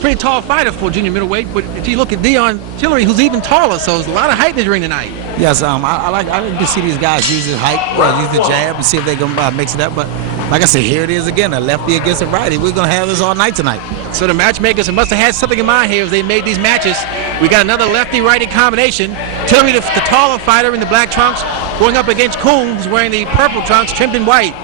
Pretty tall fighter for junior middleweight, but if you look at Deon Tillery, who's even taller, so there's a lot of height in the ring tonight. Yes, I like to see these guys use the height, use the jab, and see if they can mix it up. But like I said, here it is again, a lefty against a righty. We're gonna have this all night tonight. So the matchmakers must have had something in mind here as they made these matches. We got another lefty-righty combination. Tillery, the taller fighter in the black trunks, going up against Kuhn, who's wearing the purple trunks trimmed in white.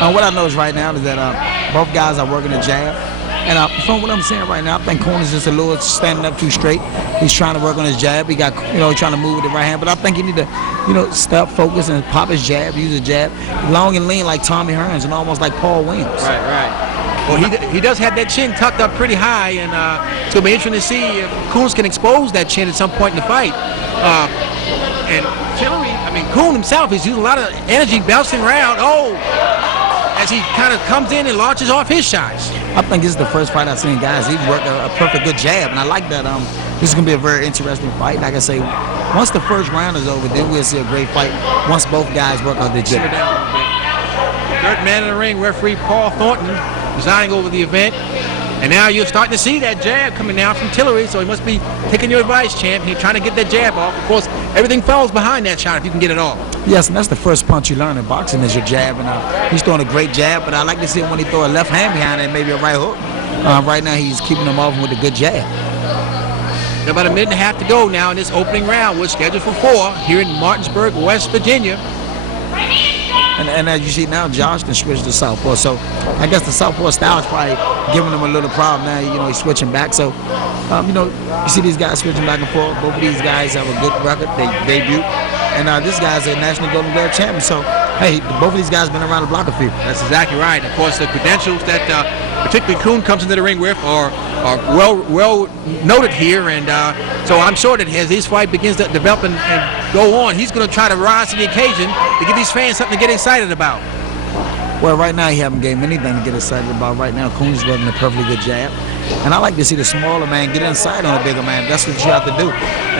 What I know is right now is that both guys are working the jab. And from what I'm saying right now, I think Kuhn is just a little standing up too straight. He's trying to work on his jab. He got, trying to move with the right hand. But I think he need to, step, focus, and pop his jab, use his jab. Long and lean like Tommy Hearns and almost like Paul Williams. Right. Well, he does have that chin tucked up pretty high, and it's going to be interesting to see if Kuhn can expose that chin at some point in the fight. And Tillery, Kuhn himself is using a lot of energy bouncing around. As he kind of comes in and launches off his shots. I think this is the first fight I've seen guys. He's worked a perfect good jab, and I like that. This is going to be a very interesting fight. Like I say, once the first round is over, then we'll see a great fight once both guys work on the jab. Third man in the ring, referee Paul Thornton, presiding over the event. And now you're starting to see that jab coming down from Tillery, so he must be taking your advice, champ. He's trying to get that jab off. Of course, everything falls behind that shot if you can get it off. Yes, and that's the first punch you learn in boxing is your jab. And he's throwing a great jab, but I like to see him when he throw a left hand behind it and maybe a right hook. Right now, he's keeping him off with a good jab. About a minute and a half to go now in this opening round. We're scheduled for 4 here in Martinsburg, West Virginia. And as you see now, Josh can switch to southpaw. So I guess the southpaw style is probably giving him a little problem now. He's switching back. So, you see these guys switching back and forth. Both of these guys have a good record. They debut. And this guy's a national Golden Glove champion. So, hey, both of these guys been around the block a few. That's exactly right. Of course, the credentials that particularly Kuhn comes into the ring with are well noted here. And so I'm sure that as this fight begins to develop and go on, he's going to try to rise to the occasion to give these fans something to get excited about. Well, right now he haven't gave him anything to get excited about. Right now, Kuhn's working a perfectly good jab. And I like to see the smaller man get inside on a bigger man. That's what you have to do.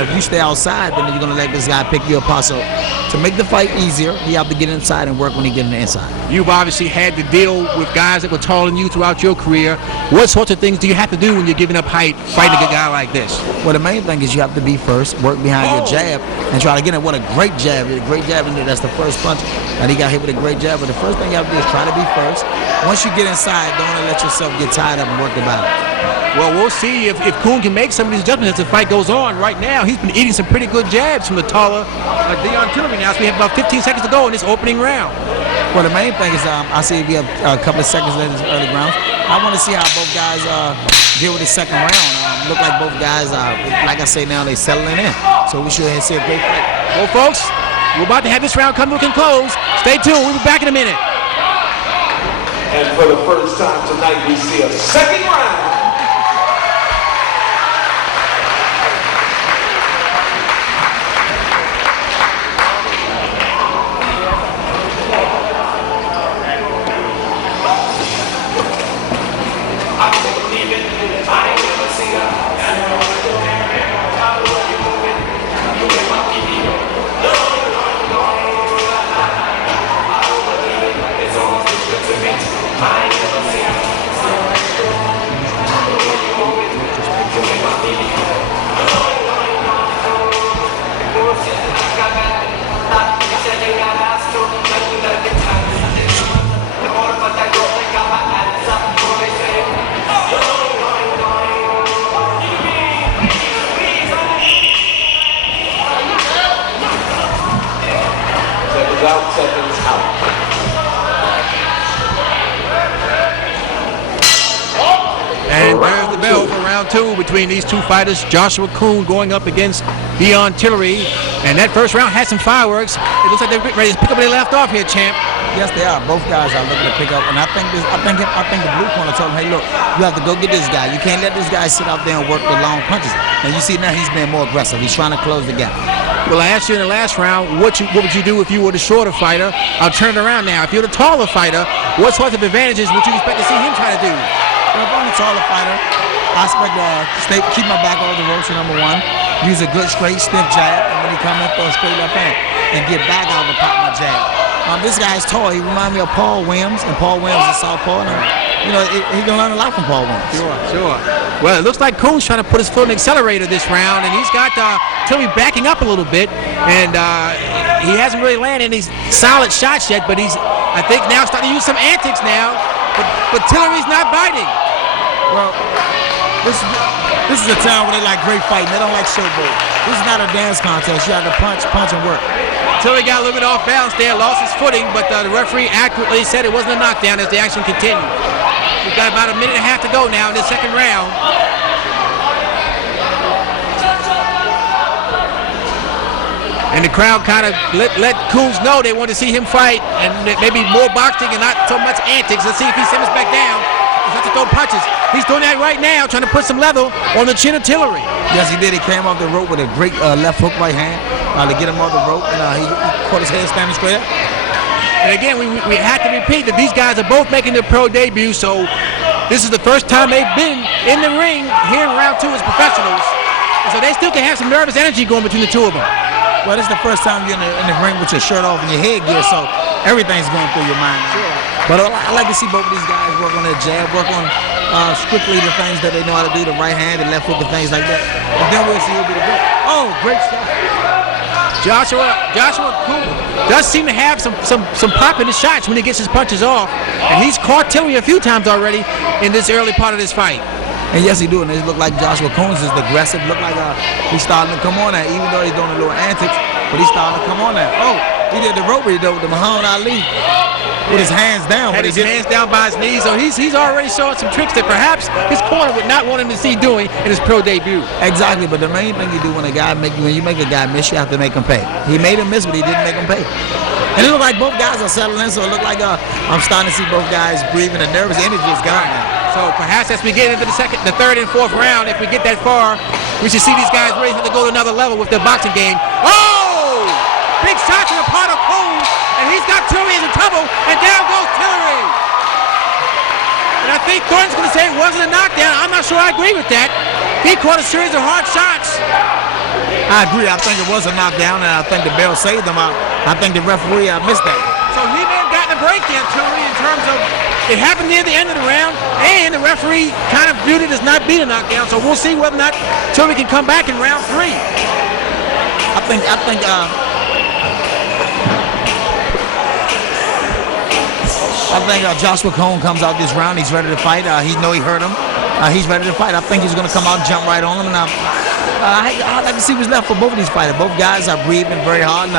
If you stay outside, then you're going to let this guy pick you apart. So to make the fight easier, you have to get inside and work when you get on the inside. You've obviously had to deal with guys that were taller than you throughout your career. What sorts of things do you have to do when you're giving up height, fighting a guy like this? Well, the main thing is you have to be first, work behind your jab, and try to get it. What a great jab. A great jab in there. That's the first punch. And he got hit with a great jab. But the first thing you have to do is try to be first. Once you get inside, don't let yourself get tied up and work the battle. Well, we'll see if Kuhn can make some of these adjustments as the fight goes on. Right now, he's been eating some pretty good jabs from the taller Deon Tillery now, so we have about 15 seconds to go in this opening round. Well, the main thing is I see we have a couple of seconds left in this early round. I want to see how both guys deal with the second round. Look like both guys, like I say now, they're settling in. So we should see a great fight. Well, folks, we're about to have this round come to a close. Stay tuned. We'll be back in a minute. And for the first time tonight, we see a second round. Seconds out. And there's the bell for round 2 between these two fighters. Joshua Kuhn going up against Deon Tillery. And that first round had some fireworks. It looks like they're ready to pick up where they left off here, champ. Yes, they are. Both guys are looking to pick up, and I think the blue corner told him, "Hey, look, you have to go get this guy. You can't let this guy sit out there and work the long punches." And you see now he's being more aggressive. He's trying to close the gap. Well, I asked you in the last round, what would you do if you were the shorter fighter? I'll turn it around now. If you're the taller fighter, what sorts of advantages would you expect to see him try to do? Well, if I'm the taller fighter, I expect keep my back over the ropes, number one. Use a good straight stiff jab, and when he comes in, throw a straight left hand, and get back out to pop my jab. This guy's tall. He reminds me of Paul Williams, and Paul Williams is southpaw. He can learn a lot from Paul Williams. Sure. Well, it looks like Kuhn's trying to put his foot in the accelerator this round, and he's got Tillery backing up a little bit, and he hasn't really landed any solid shots yet, but he's, I think, now starting to use some antics now, but Tillery's not biting. Well, this is a town where they like great fighting. They don't like showboat. This is not a dance contest. You have to punch, and work. Tillery got a little bit off balance there, lost his footing, but the referee accurately said it wasn't a knockdown as the action continued. We've got about a minute and a half to go now in the second round. And the crowd kind of let Kuhn know they want to see him fight, and maybe more boxing and not so much antics. Let's see if he simmers back down. He's got to throw punches. He's doing that right now, trying to put some level on the chin of Tillery. Yes, he did. He came off the rope with a great left hook right hand to get him off the rope, and he caught his head standing straight up. And again, we have to repeat that these guys are both making their pro debut, so this is the first time they've been in the ring here in round 2 as professionals. And so they still can have some nervous energy going between the two of them. Well, this is the first time you're in the ring with your shirt off and your headgear, so everything's going through your mind. Sure. But I like to see both of these guys work on their jab, work on strictly the things that they know how to do, the right hand, the left hook, and things like that. And then we'll see who'll be the best. Oh, great shot. Joshua Kuhn does seem to have some pop in his shots when he gets his punches off, and he's caught Tillery a few times already in this early part of this fight. And yes, he do. And it look like Joshua Kuhn's is aggressive. Look like he's starting to come on that, even though he's doing a little antics, but he's starting to come on that. Oh, he did the rope with the Muhammad Ali with his hands down. Had his hands down by his knees, so he's already showing some tricks that perhaps his corner would not want him to see doing in his pro debut. Exactly, but the main thing you do when you make a guy miss, you have to make him pay. He made him miss, but he didn't make him pay. And it looked like both guys are settling in, so it looked like I'm starting to see both guys breathing. The nervous energy is gone now. So perhaps as we get into the third and fourth round, if we get that far, we should see these guys ready to go to another level with their boxing game. Oh! Big shot to the part of Kuhn, and he's got Tillery in trouble, and down goes Tillery. And I think Thornton's going to say it wasn't a knockdown. I'm not sure I agree with that. He caught a series of hard shots. I agree. I think it was a knockdown, and I think the bell saved him out. I think the referee missed that. So he may have gotten a break there, Tillery, in terms of it happened near the end of the round, and the referee kind of viewed it as not being a knockdown. So we'll see whether or not Tillery can come back in round 3. I think Joshua Kuhn comes out this round. He's ready to fight. He hurt him. He's ready to fight. I think he's going to come out and jump right on him. And I'd like to see what's left for both of these fighters. Both guys are breathing very hard. And,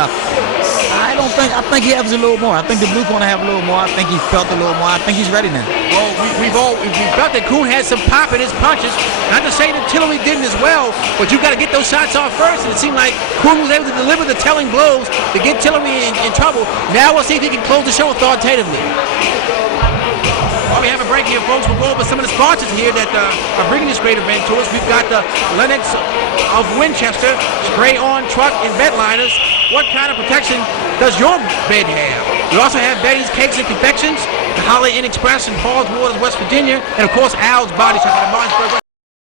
I think he has a little more. I think the blue corner have a little more. I think he felt a little more. I think he's ready now. Well, we felt that Kuhn had some pop in his punches. Not to say that Tillery didn't as well, but you've got to get those shots off first. And it seemed like Kuhn was able to deliver the telling blows to get Tillery in trouble. Now we'll see if he can close the show authoritatively. While we have a break here, folks, we'll go over some of the sponsors here that are bringing this great event to us. We've got the Lennox of Winchester, spray-on truck and bed liners. What kind of protection does your bed have? We also have Betty's Cakes and Confections, the Holiday Inn Express in Falls Waters, West Virginia, and of course Al's Body Shop in Martinsburg.